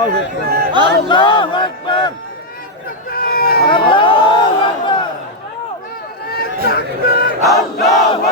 আল্লাহু আকবার। আল্লাহু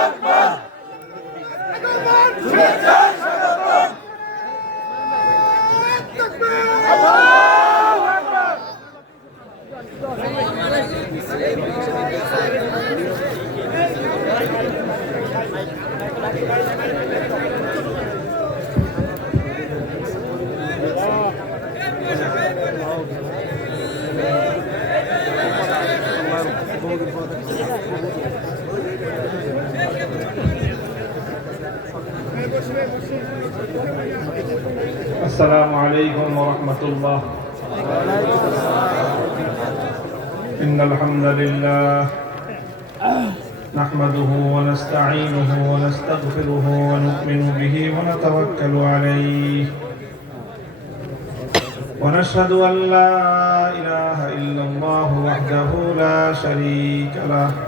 السلام عليكم ورحمة الله. إن الحمد لله نحمده ونستعينه ونستغفره ونؤمن به ونتوكل عليه. ونشهد أن لا إله إلا الله وحده لا شريك له.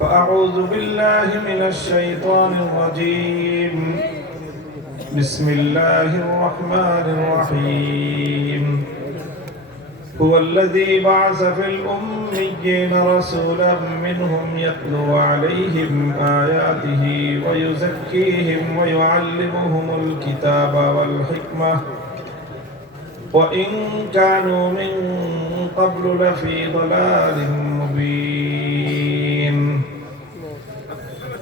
فأعوذ بالله من الشيطان الرجيم. بسم الله الرحمن الرحيم. هو الذي بعث في الأميين رسولا منهم يتلو عليهم آياته ويزكيهم ويعلمهم الكتاب والحكمة. وإن كانوا من قبل لفي ضلال مبين.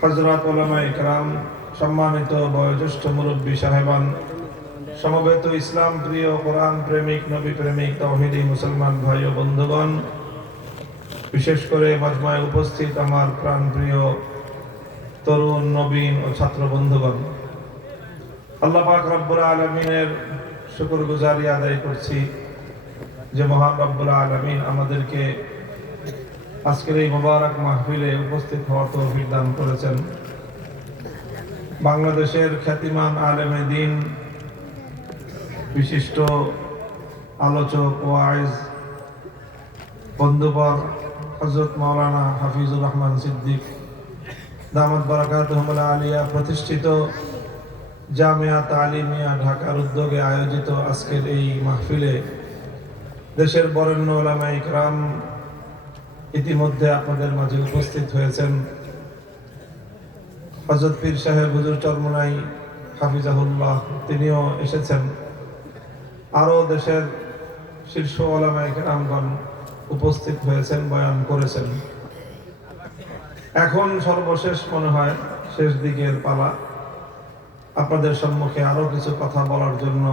হজরত ইকরাম, সম্মানিত বয়োজ্যেষ্ঠ মুরব্বী সাহেবান, সমবেত ইসলাম প্রিয় কোরআন প্রেমিক, নবী প্রেমিক, তৌহিদি মুসলমান ভাই ও বন্ধুগণ, বিশেষ করে মজমায় উপস্থিত আমার প্রাণ প্রিয় তরুণ, নবীন ও ছাত্র বন্ধুগণ। আল্লাহ পাক রব্বুল আলমিনের শুকর গুজারি আদায় করছি যে মহান রব্বুল আলমিন আমাদেরকে আজকের এই মোবারক মাহফিলে উপস্থিত হওয়ার তৌফিক দান করেছেন বাংলাদেশের খ্যাতিমান আলেমে দিন, বিশিষ্ট আলোচক ওয়াইজ বন্ধুবর হজরত মাওলানা হাফিজুর রহমান সিদ্দিক দামদ বারাকাত আলিয়া প্রতিষ্ঠিত জামিয়া তালিমিয়া ঢাকার উদ্যোগে আয়োজিত আজকের এই মাহফিলে দেশের বরেণ্য ওলামা ইকরাম ইতিমধ্যে আপনাদের মাঝে উপস্থিত হয়েছেন হজরত পীর সাহেব হুজুর চরমনাই হাফিজাহুল্লাহ, তিনিও এসেছেন। আরও দেশের শীর্ষ ওলামায় রামগণ উপস্থিত হয়েছেন, বয়ান করেছেন। এখন সর্বশেষ মনে হয় শেষ দিকের পালা। আপনাদের সম্মুখে আরও কিছু কথা বলার জন্য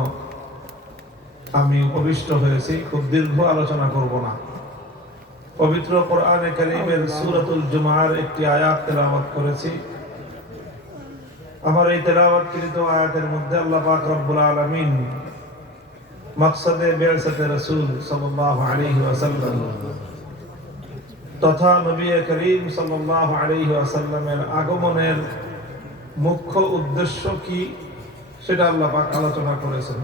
আমি উপবিষ্ট হয়েছি, খুব দীর্ঘ আলোচনা করব না। পবিত্র কোরআনে কারীমের সূরাতুল জুমার একটি আয়াত তেলাওয়াত করেছি। আমার এই তেলাওয়াতকৃত আয়াতের মধ্যে আল্লাহ পাক রব্বুল আলামিন মাকসাদে বিআসাতে রাসূল সাল্লাল্লাহু আলাইহি ওয়াসাল্লাম তথা নবী করিম সাল্লাল্লাহু আলাইহি ওয়াসাল্লামের আগমনের মুখ্য উদ্দেশ্য কি সেটা আল্লাহ পাক আলোচনা করেছেন।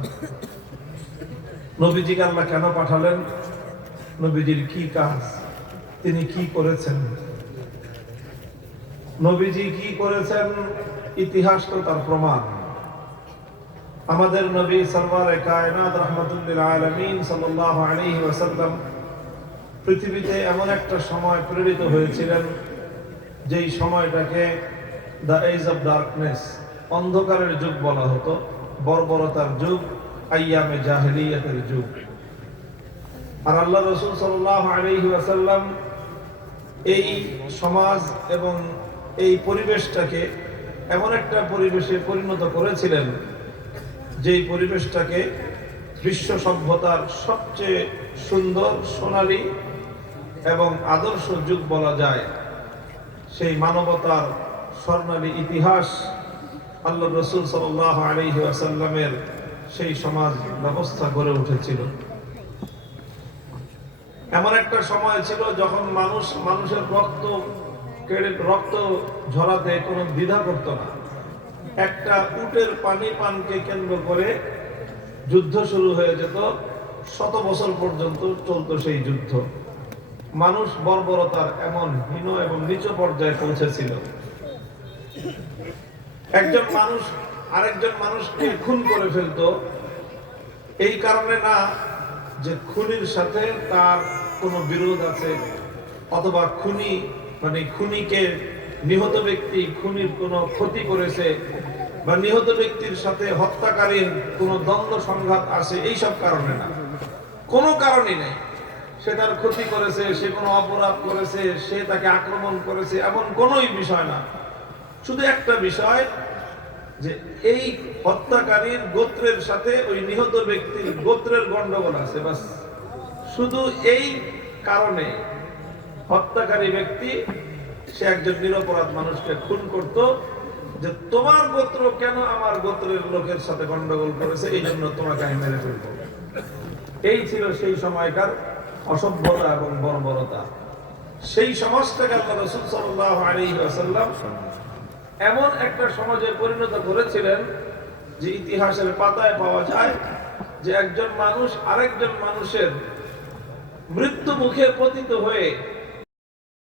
নবীজিকে আল্লাহ কেন পাঠালেন? নবীজির কি কাজ? তিনি কি করেছেন? নবীজি কি করেছেন? ইতিহাস তো তার প্রমাণ। আমাদের নবী সরওয়ারে কায়নাত রহমতুল্লিল আলমিন সাল্লাল্লাহু আলাইহি ওয়াসাল্লাম পৃথিবীতে এমন একটা সময় প্রেরিত হয়েছিলেন, যেই সময়টাকে দ্য এজ অফ ডার্কনেস, অন্ধকারের যুগ বলা হতো, বর্বরতার যুগ, আইয়ামে জাহেলিয়াতের যুগ। আর আল্লাহ রসুল সাল্লাহ এই সমাজ এবং এই পরিবেশটাকে এমন একটা পরিবেশে পরিণত করেছিলেন, যেই পরিবেশটাকে বিশ্ব সভ্যতার সবচেয়ে সুন্দর, সোনালী এবং আদর্শ যুগ বলা যায়। সেই মানবতার স্বর্ণালী ইতিহাস আল্লাহ রসুল সাল্লাহ আলহি আসাল্লামের সেই সমাজ ব্যবস্থা গড়ে উঠেছিল। এমন একটা সময় ছিল যখন মানুষ, মানুষের রক্ত রক্ত ঝরাতে কোনো দ্বিধা করত না। একটা উটের পানি পানকে কেন্দ্র করে যুদ্ধ শুরু হয়ে যেত। শত বছর পর্যন্ত চলতো সেই যুদ্ধ। মানুষ বর্বরতার এমন হীন এবং নিচু পর্যায়ে পৌঁছেছিল। একজন মানুষ, আরেকজন মানুষকে খুন করে ফেলতো। এই কারণে না, যে খুনির সাথে তার কোনো বিরোধ আছে? অথবা খুনি মানে খুনিকে নিহত ব্যক্তি খুনির কোনো ক্ষতি করেছে বা নিহত ব্যক্তির সাথে হত্যাকারীর কোনো দ্বন্দ্ব, সংঘাত আছে? এই সব কারণে না। কোনো কারণই নেই। সে তার ক্ষতি করেছে, সে কোনো অপরাধ করেছে, সে তাকে আক্রমণ করেছে, এমন কোনোই বিষয় না। শুধু একটা বিষয় যে এই হত্যাকারীর গোত্রের সাথে ওই নিহত ব্যক্তির গোত্রের গন্ডগোল আছে, বাস। শুধু এই কারণে হত্যাকারী ব্যক্তি, সে একজন নিরপরাধ মানুষকে খুন করত যে তোমার গোত্র কেন আমার গোত্রের লোকের সাথে গন্ডগোল করেছে? এই জন্য তোমাকে আমি মেরে ফেলব। এই ছিল সেই সময়কার অসভ্যতা এবং বর্বরতা। সেই সমাজটাকে আল্লাহ রসুল সাল্লাহ এমন একটা সমাজে পরিণত করেছিলেন যে ইতিহাসের পাতায় পাওয়া যায় যে একজন মানুষ আরেকজন মানুষের মৃত্যু মুখে পতিত হয়ে